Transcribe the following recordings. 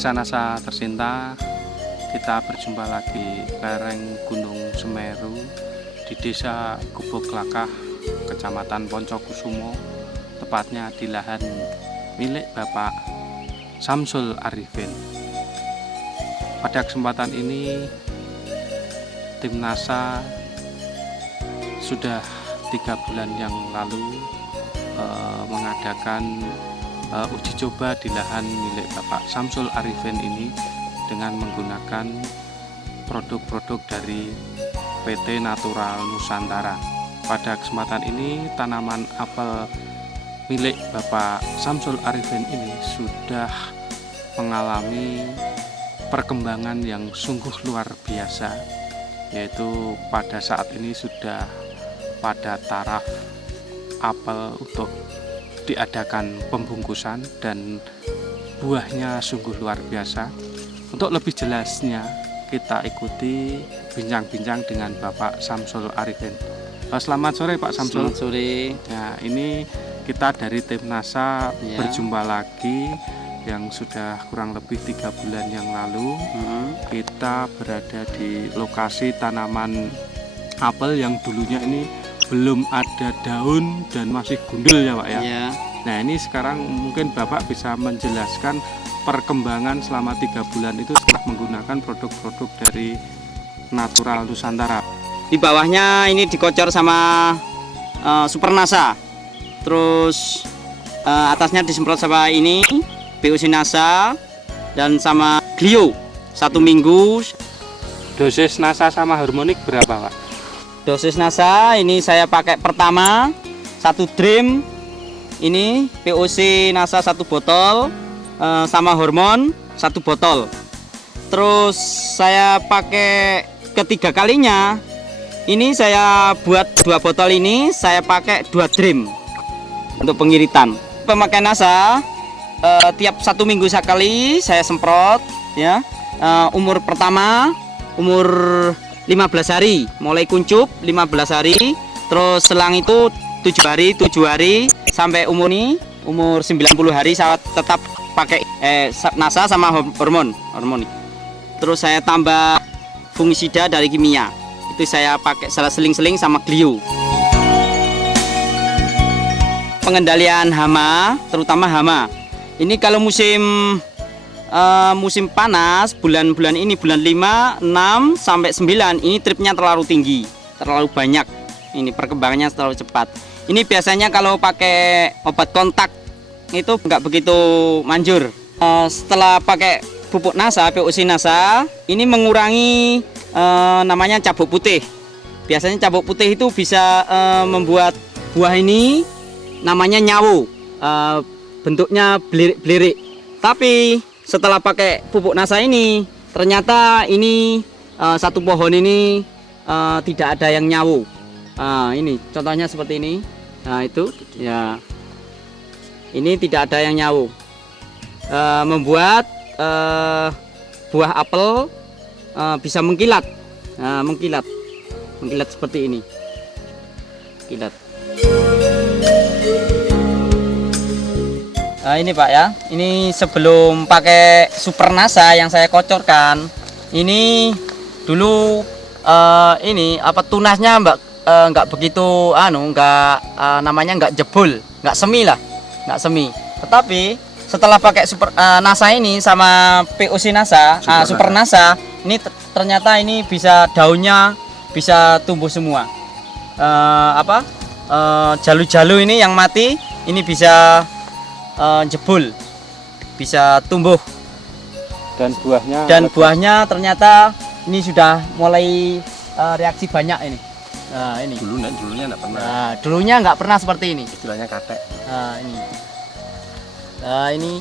Pemirsa NASA tercinta, kita berjumpa lagi lereng Gunung Semeru di Desa Gubuk-Lakah, Kecamatan Poncokusumo, tepatnya di lahan milik Bapak Samsul Arifin. Pada kesempatan ini, tim NASA sudah 3 bulan yang lalu mengadakan uji coba di lahan milik Bapak Samsul Arifin ini dengan menggunakan produk-produk dari PT Natural Nusantara. Pada kesempatan ini, tanaman apel milik Bapak Samsul Arifin ini sudah mengalami perkembangan yang sungguh luar biasa, yaitu pada saat ini sudah pada taraf apel untuk diadakan pembungkusan dan buahnya sungguh luar biasa. Untuk lebih jelasnya, kita ikuti bincang-bincang dengan Bapak Samsul Arifin. Selamat sore Pak Samsul. Selamat sore. Ya, ini kita dari tim NASA berjumpa lagi yang sudah kurang lebih 3 bulan yang lalu. Kita berada di lokasi tanaman apel yang dulunya ini belum ada daun dan masih gundul ya Pak ya. Ya. Nah, ini sekarang mungkin Bapak bisa menjelaskan perkembangan selama 3 bulan itu setelah menggunakan produk-produk dari Natural Nusantara. Di bawahnya ini dikocor sama Super NASA. Terus atasnya disemprot sama ini POC NASA dan sama Glio 1 minggu. Dosis NASA sama harmonik berapa Pak? Dosis NASA ini saya pakai pertama 1 dream, ini POC NASA 1 botol, sama hormon 1 botol. Terus saya pakai ketiga kalinya, ini saya buat 2 botol ini saya pakai 2 dream untuk pengiritan. Pemakaian NASA tiap 1 minggu sekali saya semprot ya. Umur pertama umur 15 hari, mulai kuncup 15 hari, terus selang itu 7 hari sampai umur 90 hari saya tetap pakai NASA sama hormon. Terus saya tambah fungisida dari kimia, itu saya pakai salah seling-seling sama Glio. Pengendalian hama, terutama hama. Ini kalau musim panas, bulan-bulan ini, bulan 5, 6, sampai 9, ini tripnya terlalu tinggi, terlalu banyak. Ini perkembangannya terlalu cepat. Ini biasanya kalau pakai obat kontak itu nggak begitu manjur. Setelah pakai pupuk NASA, POC NASA, ini mengurangi namanya cabuk putih. Biasanya cabuk putih itu bisa membuat buah ini namanya nyawu, bentuknya belirik-belirik. Tapi setelah pakai pupuk NASA ini, ternyata ini satu pohon ini tidak ada yang nyawu. Ini contohnya seperti ini. Nah itu ya, ini tidak ada yang nyawu, membuat buah apel bisa mengkilat, mengkilat seperti ini, kilat. Ini Pak ya, ini sebelum pakai Super NASA yang saya kocorkan, ini dulu ini tunasnya nggak begitu namanya nggak jebol, nggak semi. Tetapi setelah pakai Super NASA ini sama POC NASA, Super NASA, ini ternyata ini bisa daunnya bisa tumbuh semua. Jalu-jalu ini yang mati ini bisa jebol, bisa tumbuh, dan buahnya ternyata ini sudah mulai reaksi banyak ini. Nah ini Dulunya nggak pernah. Nah, dulunya nggak pernah seperti ini, Istilahnya katek. nah ini. Nah ini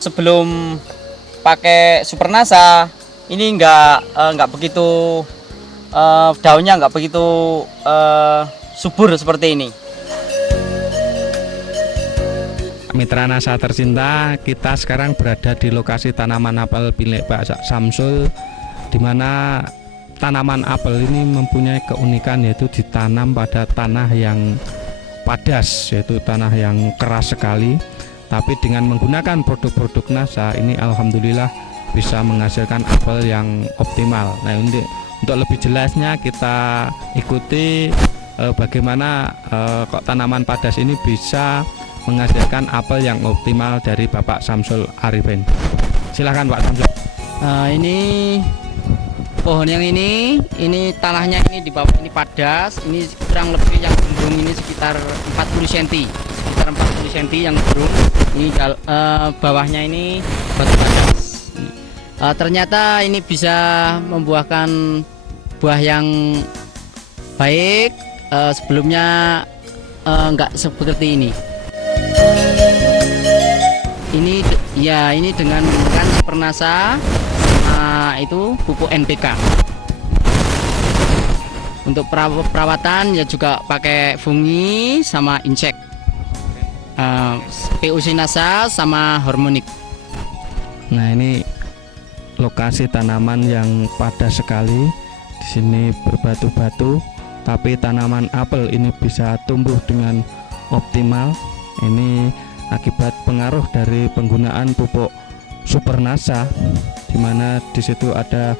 sebelum pakai Super NASA ini nggak begitu daunnya nggak begitu subur seperti ini. Mitra NASA tercinta, kita sekarang berada di lokasi tanaman apel milik Pak Samsul, di mana tanaman apel ini mempunyai keunikan yaitu ditanam pada tanah yang padas, yaitu tanah yang keras sekali. Tapi dengan menggunakan produk-produk NASA ini alhamdulillah bisa menghasilkan apel yang optimal. Nah, untuk lebih jelasnya kita ikuti bagaimana kok tanaman padas ini bisa menghasilkan apel yang optimal dari Bapak Samsul Arifin. Silahkan Pak Samsul. Ini pohon yang ini tanahnya ini di bawah ini padas, ini kurang lebih yang cenderung ini sekitar 40 cm, yang cenderung. Ini bawahnya ini batu padas. Ternyata ini bisa membuahkan buah yang baik. Sebelumnya enggak seperti ini. Ini dengan menggunakan Supernasa itu pupuk NPK. Untuk perawatan ya juga pakai fungi sama insek, PUC NASA sama hormonik. Nah, ini lokasi tanaman yang padas sekali. Di sini berbatu-batu, tapi tanaman apel ini bisa tumbuh dengan optimal. Ini akibat pengaruh dari penggunaan pupuk Supernasa, di mana di situ ada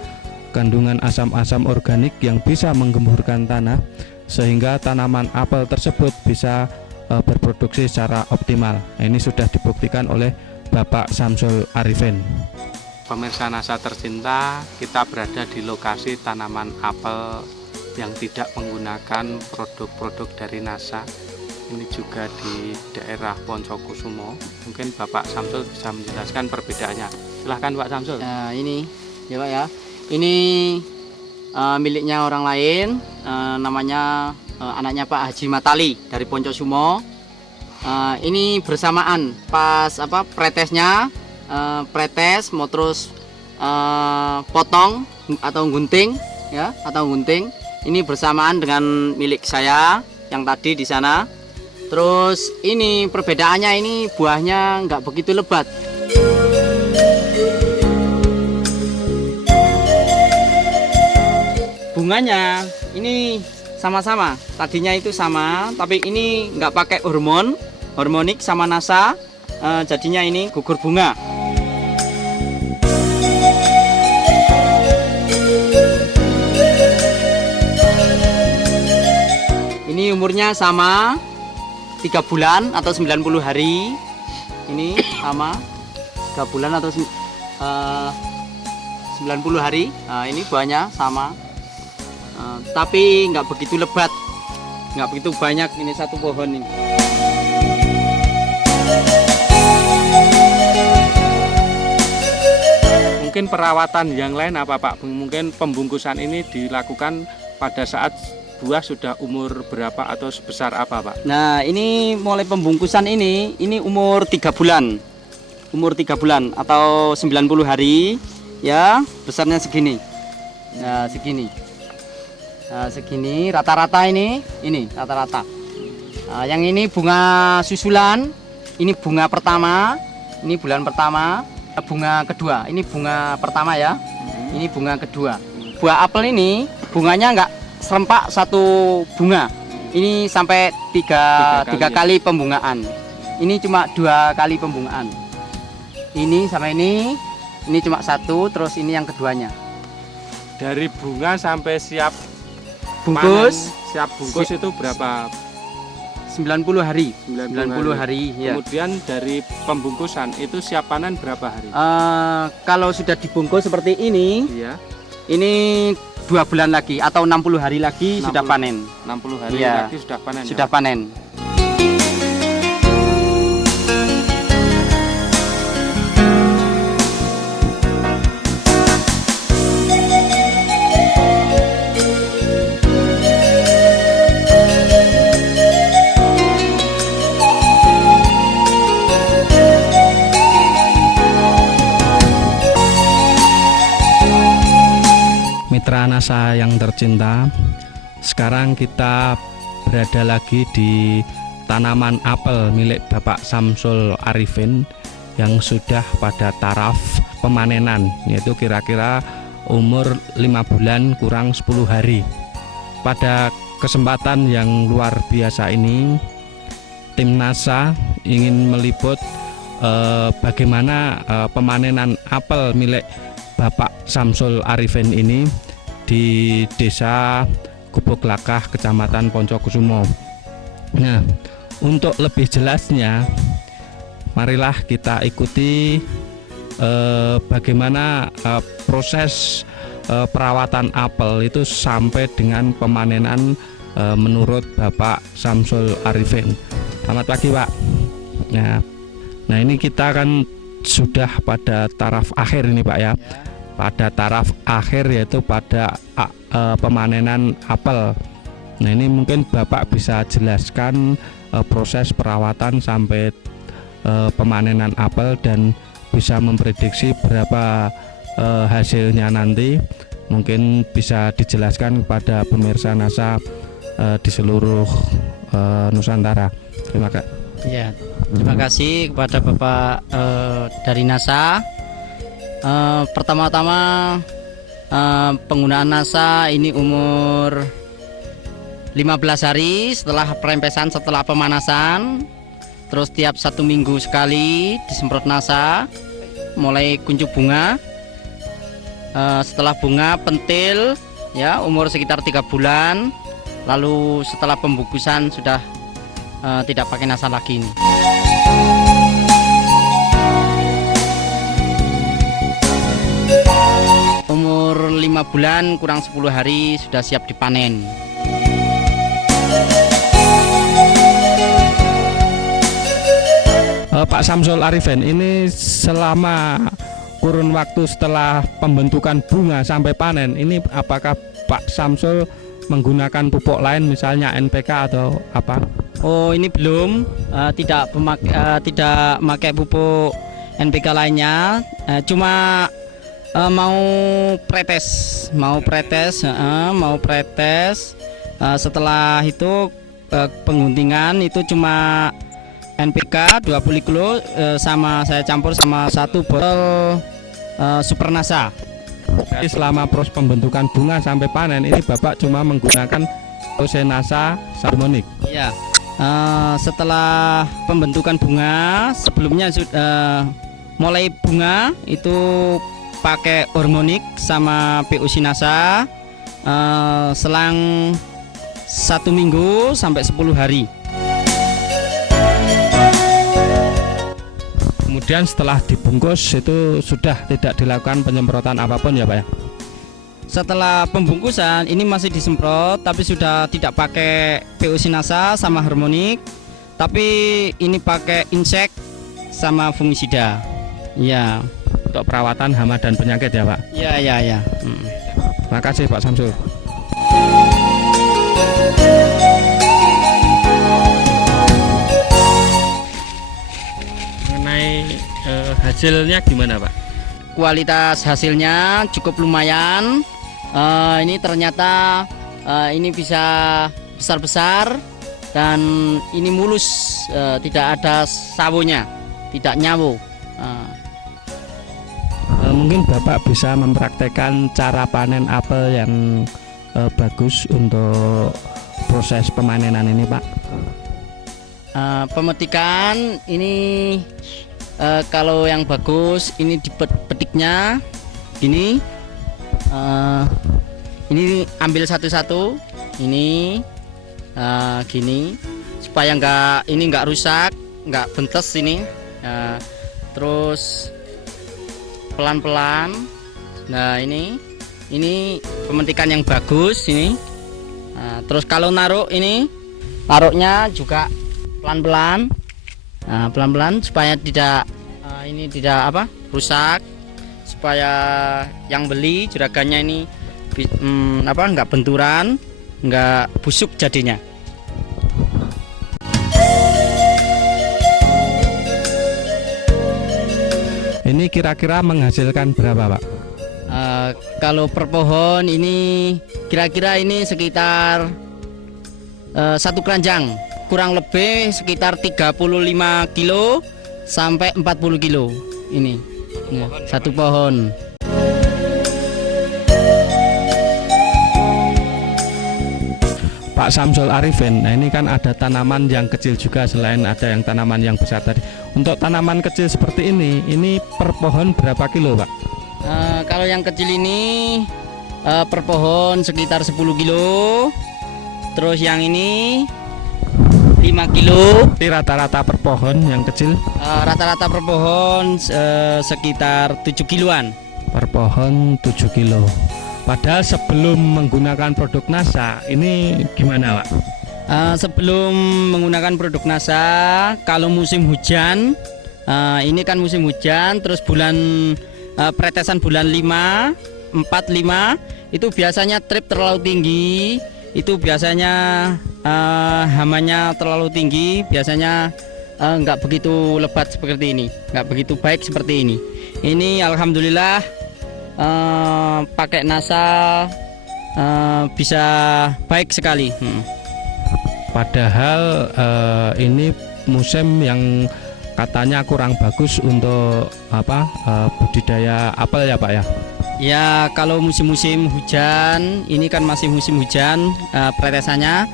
kandungan asam-asam organik yang bisa menggemburkan tanah sehingga tanaman apel tersebut bisa berproduksi secara optimal. Nah, ini sudah dibuktikan oleh Bapak Samsul Arifin. Pemirsa NASA tercinta, kita berada di lokasi tanaman apel yang tidak menggunakan produk-produk dari NASA. Ini juga di daerah Poncokusumo. Mungkin Bapak Samsul bisa menjelaskan perbedaannya. Silahkan Pak Samsul. Nah, ini ya Pak ya. Ini miliknya orang lain, namanya anaknya Pak Haji Matali dari Poncokusumo. Ini bersamaan pas pretesnya, pretes mau terus potong atau gunting ya, ini bersamaan dengan milik saya yang tadi di sana. Terus ini perbedaannya, ini buahnya nggak begitu lebat. Bunganya ini sama-sama, tadinya itu sama, tapi ini nggak pakai hormonik sama NASA, jadinya ini gugur bunga. Ini umurnya sama 3 bulan atau 90 hari. Ini sama 3 bulan atau 90 hari. Nah, ini buahnya sama, tapi nggak begitu lebat, nggak begitu banyak. Ini satu pohon ini. Mungkin perawatan yang lain apa Pak? Mungkin pembungkusan ini dilakukan pada saat buah sudah umur berapa atau sebesar apa Pak? Nah, ini mulai pembungkusan ini umur 3 bulan. Umur 3 bulan atau 90 hari ya, besarnya segini. Nah, segini. Nah, segini rata-rata ini rata-rata. Nah, yang ini bunga susulan, ini bunga pertama, ini bulan pertama, bunga kedua. Ini bunga pertama ya. Ini bunga kedua. Buah apel ini bunganya enggak serempak satu bunga. Ini sampai tiga kali pembungaan. Ini cuma 2 kali pembungaan. Ini sama ini cuma 1, terus ini yang keduanya. Dari bunga sampai siap Bungkus, panen, siap bungkus itu berapa? 90 hari. 90 hari ya. Kemudian dari pembungkusan itu siap panen berapa hari? Kalau sudah dibungkus seperti ini, Iya. ini 2 bulan lagi atau 60 hari lagi 60, sudah panen. 60 hari Iya, lagi sudah panen. Sudah ya? panen. Mitra NASA yang tercinta, sekarang kita berada lagi di tanaman apel milik Bapak Samsul Arifin yang sudah pada taraf pemanenan, yaitu kira-kira umur 5 bulan kurang 10 hari. Pada kesempatan yang luar biasa ini, tim NASA ingin meliput bagaimana pemanenan apel milik Bapak Samsul Arifin ini di Desa Gubuk Lakah, Kecamatan Poncokusumo. Nah, untuk lebih jelasnya, marilah kita ikuti bagaimana proses perawatan apel itu sampai dengan pemanenan menurut Bapak Samsul Arifin. Selamat pagi, Pak. Nah, ini kita kan sudah pada taraf akhir ini, Pak ya. Pada taraf akhir yaitu pada pemanenan apel. Nah, ini mungkin Bapak bisa jelaskan proses perawatan sampai pemanenan apel dan bisa memprediksi berapa hasilnya nanti. Mungkin bisa dijelaskan kepada pemirsa NASA di seluruh Nusantara. Terima kasih. Ya, terima kasih kepada Bapak dari NASA. Pertama-tama penggunaan NASA ini umur 15 hari setelah perempesan, setelah pemanasan. Terus tiap 1 minggu sekali disemprot NASA, mulai kuncup bunga. Setelah bunga pentil, ya umur sekitar 3 bulan. Lalu setelah pembungkusan sudah tidak pakai NASA lagi ini. Umur 5 bulan kurang 10 hari sudah siap dipanen. Pak Samsul Arifin, ini selama kurun waktu setelah pembentukan bunga sampai panen, ini apakah Pak Samsul menggunakan pupuk lain, misalnya NPK atau apa? Oh, ini belum, tidak pakai pupuk NPK lainnya, cuma mau pretes. Setelah itu pengguntingan itu cuma NPK 20 kilo sama saya campur sama 1 botol Super NASA. Jadi selama proses pembentukan bunga sampai panen ini Bapak cuma menggunakan dose NASA harmonik. Iya. Setelah pembentukan bunga, sebelumnya mulai bunga itu pakai hormonik sama POC NASA selang 1 minggu sampai 10 hari. Kemudian setelah dibungkus itu sudah tidak dilakukan penyemprotan apapun ya Pak ya? Setelah pembungkusan ini masih disemprot, tapi sudah tidak pakai POC NASA sama harmonik, tapi ini pakai insek sama fungisida. Ya. Untuk perawatan hama dan penyakit ya Pak? Ya. Terima kasih Pak Samsul. Mengenai hasilnya gimana Pak? Kualitas hasilnya cukup lumayan. Ini ternyata ini bisa besar-besar dan ini mulus, tidak ada sawonya, tidak nyawo. Mungkin Bapak bisa mempraktekkan cara panen apel yang bagus untuk proses pemanenan ini Pak. Pemetikan ini kalau yang bagus ini dipetiknya gini. Ini ambil satu-satu ini gini supaya nggak rusak, nggak bentes ini. Terus pelan-pelan. Nah, ini pemetikan yang bagus ini. Terus kalau naruhnya juga pelan-pelan. Pelan-pelan supaya tidak rusak, supaya yang beli juragannya ini nggak benturan, nggak busuk jadinya. Ini kira-kira menghasilkan berapa Pak? Kalau per pohon ini kira-kira ini sekitar 1 keranjang, kurang lebih sekitar 35 kilo sampai 40 kilo ini ya, 1 pohon. Pak Pak Samsul Arifin. Nah, ini kan ada tanaman yang kecil juga selain ada yang tanaman yang besar tadi. Untuk tanaman kecil seperti ini per pohon berapa kilo, Pak? Kalau yang kecil ini per pohon sekitar 10 kilo. Terus yang ini 5 kilo. Ini rata-rata per pohon yang kecil? Rata-rata per pohon sekitar 7 kiloan. Per pohon 7 kilo. Padahal sebelum menggunakan produk NASA ini gimana, Pak? Sebelum menggunakan produk NASA, kalau musim hujan, ini kan musim hujan, terus bulan pretesan bulan 5, 4, 5 itu biasanya trip terlalu tinggi, itu biasanya hamanya terlalu tinggi, biasanya nggak begitu lebat seperti ini, nggak begitu baik seperti ini. Ini alhamdulillah pakai NASA bisa baik sekali. Padahal ini musim yang katanya kurang bagus untuk budidaya apel ya, Pak ya? Ya, kalau musim-musim hujan, ini kan masih musim hujan, pretesannya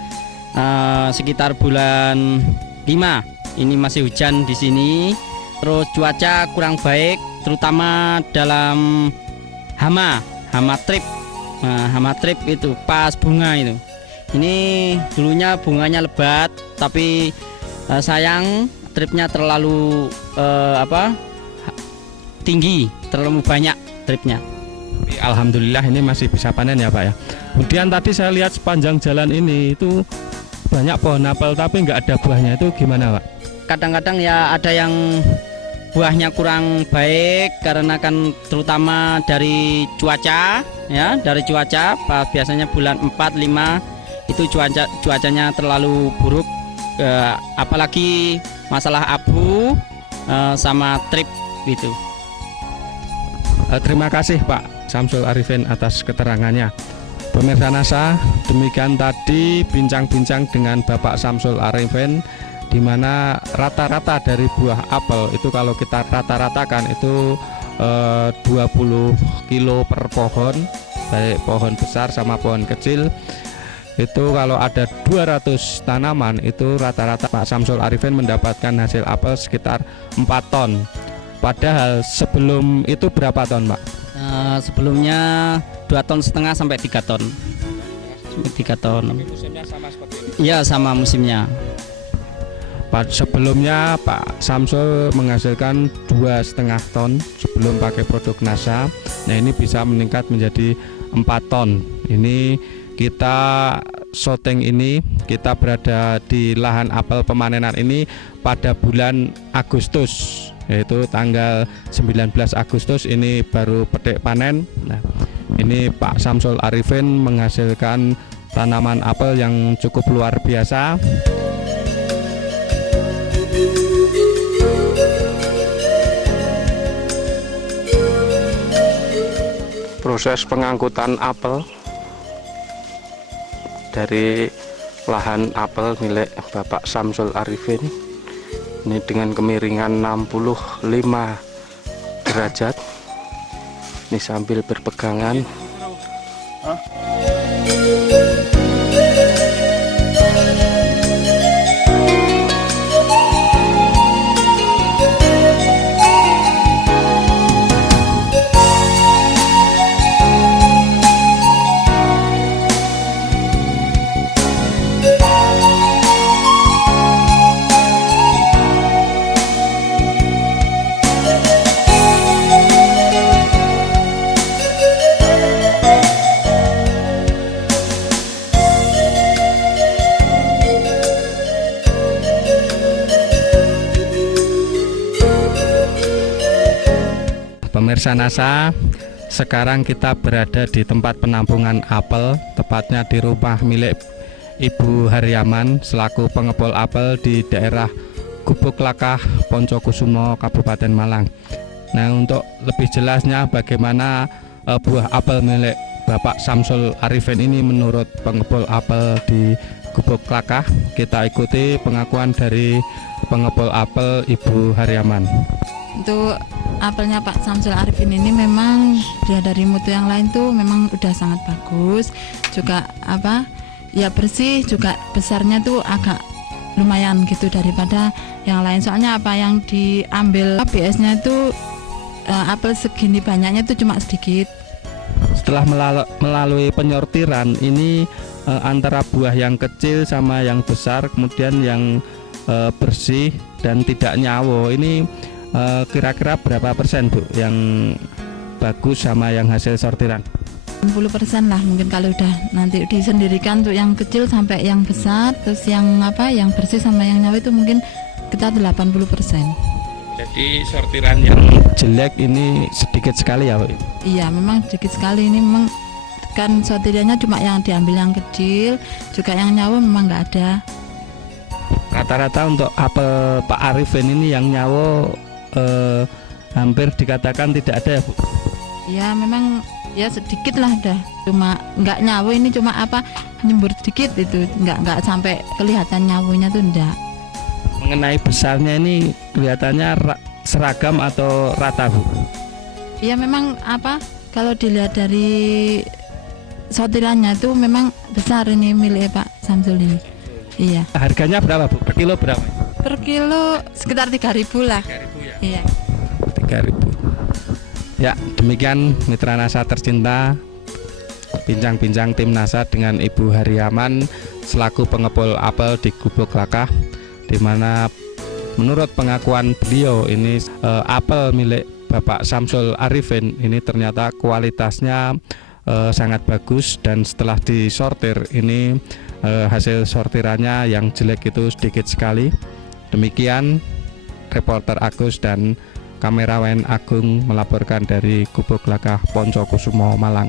sekitar bulan 5. Ini masih hujan di sini. Terus cuaca kurang baik, terutama dalam hama trip. Hama trip itu pas bunga itu. Ini dulunya bunganya lebat, tapi sayang tripnya terlalu tinggi, terlalu banyak tripnya. Alhamdulillah ini masih bisa panen ya, Pak ya. Kemudian tadi saya lihat sepanjang jalan ini itu banyak pohon apel tapi nggak ada buahnya, itu gimana, Pak? Kadang-kadang ya ada yang buahnya kurang baik karena kan terutama dari cuaca ya, dari cuaca biasanya bulan 4, 5 itu cuacanya terlalu buruk, apalagi masalah abu sama trip gitu. Terima kasih Pak Samsul Arifin atas keterangannya. Pemirsa NASA, demikian tadi bincang-bincang dengan Bapak Samsul Arifin, di mana rata-rata dari buah apel itu kalau kita rata-ratakan itu 20 kilo per pohon, baik pohon besar sama pohon kecil. Itu kalau ada 200 tanaman itu rata-rata Pak Samsul Arifin mendapatkan hasil apel sekitar 4 ton. Padahal sebelum itu berapa ton, Pak? Sebelumnya 2,5 ton sampai 3 ton. 3 ton. Musimnya sama seperti ini? Iya, sama musimnya. Sebelumnya Pak Samsul menghasilkan 2,5 ton sebelum pakai produk NASA. Nah, ini bisa meningkat menjadi 4 ton. Ini kita syuting ini, kita berada di lahan apel pemanenan ini pada bulan Agustus, yaitu tanggal 19 Agustus ini baru petik panen. Nah, ini Pak Samsul Arifin menghasilkan tanaman apel yang cukup luar biasa. Proses pengangkutan apel dari lahan apel milik Bapak Samsul Arifin ini dengan kemiringan 65 derajat. Ini sambil berpegangan. Pemirsa NASA, sekarang kita berada di tempat penampungan apel, tepatnya di rumah milik Ibu Haryaman selaku pengepul apel di daerah Gubuk Lakah, Poncokusumo, Kabupaten Malang. Nah, untuk lebih jelasnya bagaimana buah apel milik Bapak Samsul Arifin ini menurut pengepul apel di Gubuk Lakah, kita ikuti pengakuan dari pengepul apel Ibu Haryaman. Untuk apelnya Pak Samsul Arifin ini memang dari mutu yang lain tuh memang udah sangat bagus. Juga ya bersih, juga besarnya tuh agak lumayan gitu daripada yang lain. Soalnya apa yang diambil ABS-nya itu apel segini banyaknya itu cuma sedikit. Setelah melalui penyortiran ini antara buah yang kecil sama yang besar, kemudian yang bersih dan tidak nyawo, ini kira-kira berapa persen Bu yang bagus sama yang hasil sortiran? 60% lah mungkin kalau udah nanti disendirikan untuk yang kecil sampai yang besar, terus yang yang bersih sama yang nyawa itu mungkin kita 80%. Jadi sortiran yang jelek ini sedikit sekali ya Bu? Iya, memang sedikit sekali. Ini memang kan sortirannya cuma yang diambil yang kecil, juga yang nyawa memang nggak ada. Rata-rata untuk apel Pak Arifin ini yang nyawo hampir dikatakan tidak ada ya Bu? Ya memang ya sedikit lah udah, cuma nggak nyawa, ini cuma nyembur sedikit itu, nggak sampai kelihatan nyawanya tuh enggak. Mengenai besarnya ini kelihatannya seragam atau rata Bu? Iya memang kalau dilihat dari sortirannya itu memang besar ini milik Pak Samsul ini. Iya. Harganya berapa Bu? Per kilo berapa? Per kilo sekitar 3.000 lah. 3.000 ya? Iya. 3.000. Ya, demikian mitra NASA tercinta, bincang-bincang tim NASA dengan Ibu Hariaman selaku pengepul apel di Gubuk Lakah, di mana menurut pengakuan beliau ini apel milik Bapak Samsul Arifin ini ternyata kualitasnya sangat bagus, dan setelah disortir ini hasil sortirannya yang jelek itu sedikit sekali. Demikian reporter Agus dan kamerawan Agung melaporkan dari Gubuk Lakah Poncokusumo, Malang.